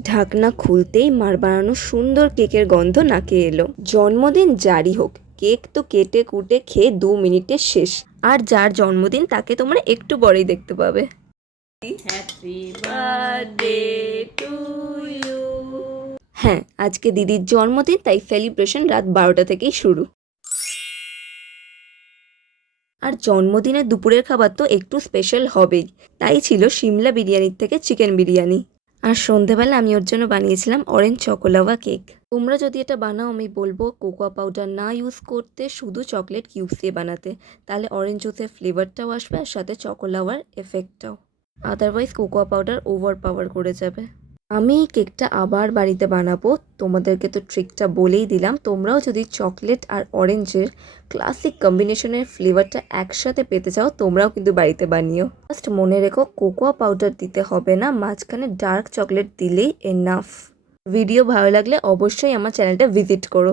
ঢাকনা খুলতেই মার বানানো সুন্দর কেকের গন্ধ নাকে এলো। জন্মদিন জারি হোক, কেক তো কেটে কুটে খেয়ে 2 মিনিটে শেষ। আর যার জন্মদিন তাকে তোমরা একটু পরেই দেখতে পাবে। Happy birthday to you. হ্যাঁ, আজকে দিদির জন্মদিন, তাই সেলিব্রেশন রাত 12টা থেকেই শুরু। আর জন্মদিনের দুপুরের খাবার তো একটু স্পেশাল হবেই, তাই ছিল সিমলা বিরিয়ানির থেকে চিকেন বিরিয়ানি। আর সন্ধেবেলা আমি ওর জন্য বানিয়েছিলাম অরেঞ্জ চকোলাভা কেক। তোমরা যদি এটা বানাও আমি বলবো কোকোয়া পাউডার না ইউজ করতে, শুধু চকলেট কিউবস দিয়ে বানাতে, তাহলে অরেঞ্জ জুসের ফ্লেভারটাও আসবে আর সাথে চকোলাভার এফেক্টটাও। Otherwise cocoa powder over power করে যাবে। আমি এই কেকটা আবার বাড়িতে বানাবো, তোমাদেরকে তো ট্রিকটা বলেই দিলাম। তোমরাও যদি চকলেট আর অরেঞ্জের ক্লাসিক কম্বিনেশনের ফ্লেভারটা একসাথে পেতে চাও, তোমরাও কিন্তু বাড়িতে বানিও। জাস্ট মনে রেখো কোকোয়া পাউডার দিতে হবে না, মাঝখানে ডার্ক চকলেট দিলেই এনাফ। ভিডিও ভালো লাগলে অবশ্যই আমার চ্যানেলটা ভিজিট করো।